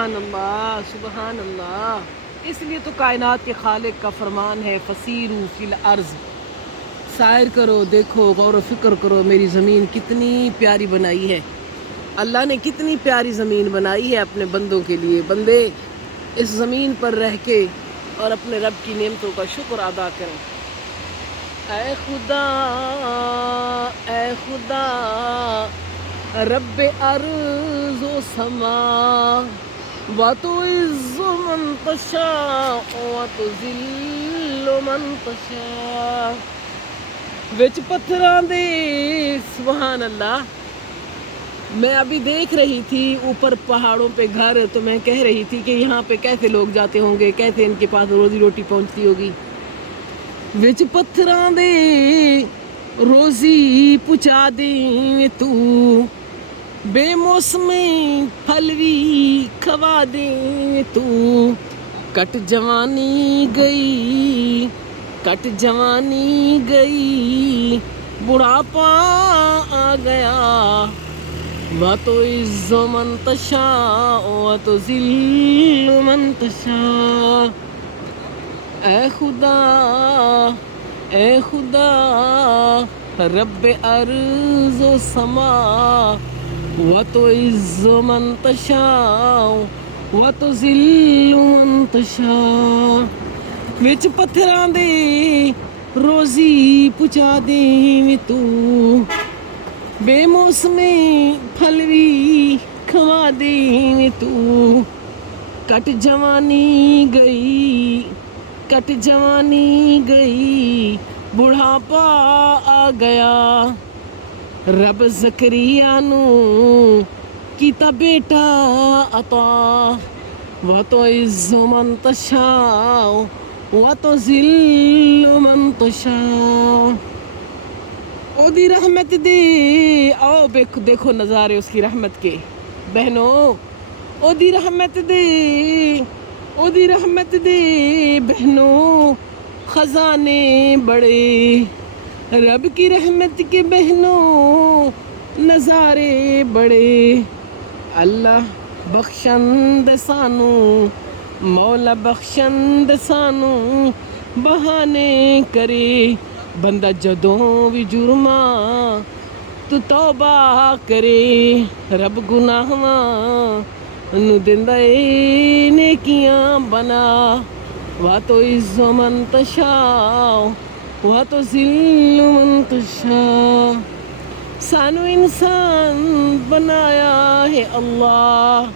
سبحان اللہ سبحان اللہ۔ اس لیے تو کائنات کے خالق کا فرمان ہے فسیرو فی الارض، سائر کرو، دیکھو، غور و فکر کرو میری زمین کتنی پیاری بنائی ہے۔ اللہ نے کتنی پیاری زمین بنائی ہے اپنے بندوں کے لیے۔ بندے اس زمین پر رہ کے اور اپنے رب کی نعمتوں کا شکر ادا کریں۔ اے خدا اے خدا رب ارض و سما، وتعز من تشاء وتذل من تشاء۔ وچ پتھراں دے سبحان اللہ۔ میں ابھی دیکھ رہی تھی اوپر پہاڑوں پہ گھر، تو میں کہہ رہی تھی کہ یہاں پہ کیسے لوگ جاتے ہوں گے، کیسے ان کے پاس روزی روٹی پہنچتی ہوگی۔ وچ پتھراں دے روزی پہنچا دیں تو، بے موسمی پھل بھی کھوا دیں تو۔ کٹ جوانی گئی کٹ جوانی گئی، بڑھاپا آ گیا، وتعز من تشاء وتذل من تشاء۔ اے خدا اے خدا رب ارض و سما، وتعز من تشاء وتذل من تشاء۔ وچ پتھراں دے روزی پہنچا دیں تو، بے موسمی پھل بھی کھوا دیں تو۔ کٹ جوانی گئی کٹ جوانی گئی، بڑھاپا آ گیا، رب زکریا نو کیتا بیٹا عطا، وتعز من تشاء وتذل من تشاء۔ او دی رحمت دے، آؤ دیکھو نظارے اس کی رحمت کے بہنوں۔ او دی رحمت دے او دی رحمت دے بہنوں، خزانے بڑے، رب کی رحمت کے بہنوں نظارے بڑے۔ اللہ بخشند سانو، مولا بخشند سانو، بہانے کرے بندہ جدوں بھی جرماں تو توبہ کرے، رب گناہاں نو دیندا اے نیکیاں بنا، وتعز من تشاء وتذل من تشاء۔ سانو انسان بنایا ہے اللہ،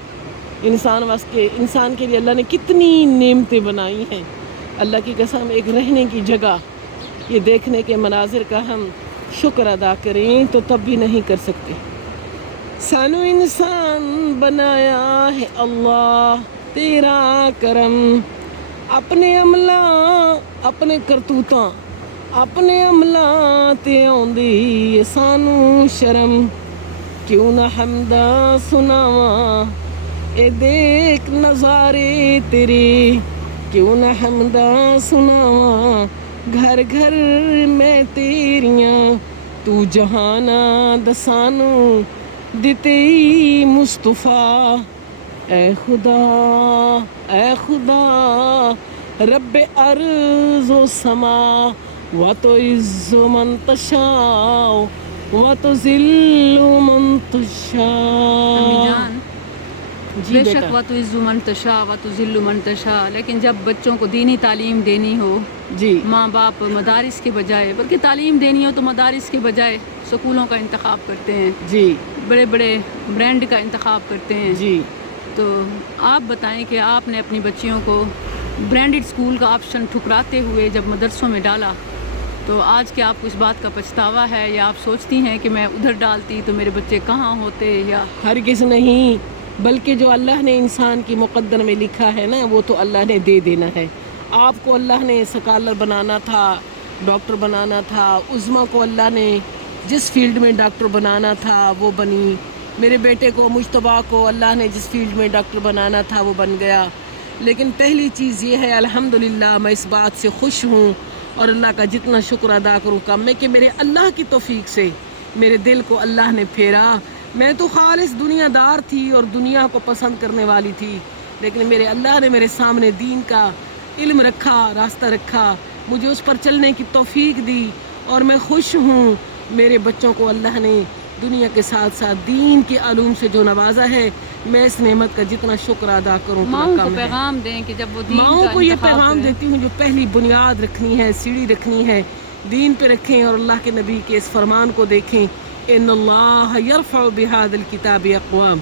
انسان کے لیے اللہ نے کتنی نعمتیں بنائی ہیں۔ اللہ کی قسم، ایک رہنے کی جگہ، یہ دیکھنے کے مناظر کا ہم شکر ادا کریں تو تب بھی نہیں کر سکتے۔ سانو انسان بنایا ہے اللہ، تیرا کرم، اپنے عملاں اپنے کرتوتاں اپنے عملاں تے آوندی سانو شرم، کیوں نہ حمداں سناواں اے دیکھ نظارے تیرے، کیوں نہ حمداں سناواں گھر گھر میں تیریاں، تو جہاناں دسانو دتے مصطفیٰ۔ اے خدا اے خدا رب ارض و سما، وتعز من تشاء وتذل من تشاء۔ بے شک وتعز من تشاء وتذل من تشاء، لیکن جب بچوں کو دینی تعلیم دینی ہو، جی ماں باپ مدارس کے بجائے، بلکہ تعلیم دینی ہو تو مدارس کے بجائے سکولوں کا انتخاب کرتے ہیں، جی بڑے بڑے برانڈ کا انتخاب کرتے ہیں۔ جی تو آپ بتائیں کہ آپ نے اپنی بچیوں کو برانڈڈ سکول کا آپشن ٹھکراتے ہوئے جب مدرسوں میں ڈالا، تو آج کیا آپ کو اس بات کا پچھتاوا ہے، یا آپ سوچتی ہیں کہ میں ادھر ڈالتی تو میرے بچے کہاں ہوتے؟ یا ہرگز نہیں، بلکہ جو اللہ نے انسان کی مقدر میں لکھا ہے نا، وہ تو اللہ نے دے دینا ہے۔ آپ کو اللہ نے سکالر بنانا تھا، ڈاکٹر بنانا تھا، عظمیٰ کو اللہ نے جس فیلڈ میں ڈاکٹر بنانا تھا وہ بنی، میرے بیٹے کو مجتبیٰ کو اللہ نے جس فیلڈ میں ڈاکٹر بنانا تھا وہ بن گیا۔ لیکن پہلی چیز یہ ہے الحمدللہ میں اس بات سے خوش ہوں، اور اللہ کا جتنا شکر ادا کروں کم ہے کہ میرے اللہ کی توفیق سے میرے دل کو اللہ نے پھیرا، میں تو خالص دنیا دار تھی اور دنیا کو پسند کرنے والی تھی، لیکن میرے اللہ نے میرے سامنے دین کا علم رکھا، راستہ رکھا، مجھے اس پر چلنے کی توفیق دی، اور میں خوش ہوں میرے بچوں کو اللہ نے دنیا کے ساتھ ساتھ دین کے علوم سے جو نوازا ہے، میں اس نعمت کا جتنا شکر ادا کروں اتنا ماؤں کو کم ہے۔ پیغام دیں کہ جب وہ دین ماؤں کا کو یہ انتخاب پیغام کریں۔ دیتی ہوں جو پہلی بنیاد رکھنی ہے، سیڑھی رکھنی ہے، دین پہ رکھیں اور اللہ کے نبی کے اس فرمان کو دیکھیں، ان اللہ یرفع بہذا الکتاب اقوام۔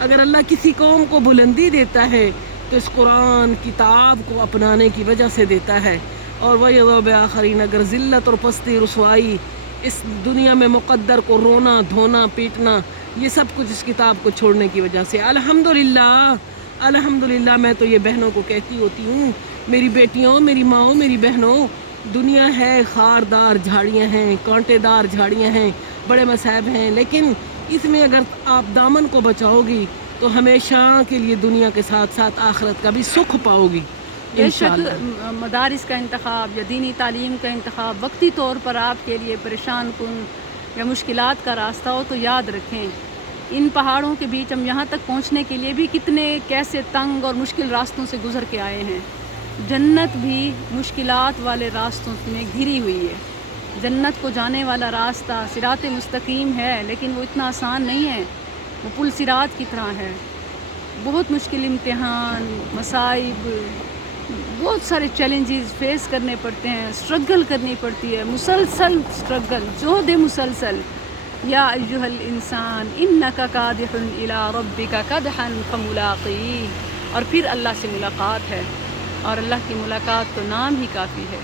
اگر اللہ کسی قوم کو بلندی دیتا ہے تو اس قرآن کتاب کو اپنانے کی وجہ سے دیتا ہے، اور وَيَضَعُ بِآخَرِينَ، اگر ذلت اور پستی رسوائی اس دنیا میں مقدر کو رونا دھونا پیٹنا، یہ سب کچھ اس کتاب کو چھوڑنے کی وجہ سے۔ الحمدللہ الحمدللہ، میں تو یہ بہنوں کو کہتی ہوتی ہوں، میری بیٹیوں، میری ماؤں، میری بہنوں، دنیا ہے خاردار جھاڑیاں ہیں، کانٹے دار جھاڑیاں ہیں، بڑے مصائب ہیں، لیکن اس میں اگر آپ دامن کو بچاؤ گی تو ہمیشہ کے لیے دنیا کے ساتھ ساتھ آخرت کا بھی سکھ پاؤ گی بے شک انشاءاللہ۔ مدارس کا انتخاب یا دینی تعلیم کا انتخاب وقتی طور پر آپ کے لیے پریشان کن یا مشکلات کا راستہ ہو تو یاد رکھیں، ان پہاڑوں کے بیچ ہم یہاں تک پہنچنے کے لیے بھی کتنے کیسے تنگ اور مشکل راستوں سے گزر کے آئے ہیں۔ جنت بھی مشکلات والے راستوں میں گھری ہوئی ہے۔ جنت کو جانے والا راستہ صراط مستقیم ہے، لیکن وہ اتنا آسان نہیں ہے، وہ پل صراط کی طرح ہے۔ بہت مشکل امتحان، مصائب، بہت سارے چیلنجز فیس کرنے پڑتے ہیں، اسٹرگل کرنی پڑتی ہے، مسلسل اسٹرگل، جہد مسلسل۔ یا ایھا الانسان انک کادح الی ربک کدحا فملاقیہ، اور پھر اللہ سے ملاقات ہے، اور اللہ کی ملاقات تو نام ہی کافی ہے۔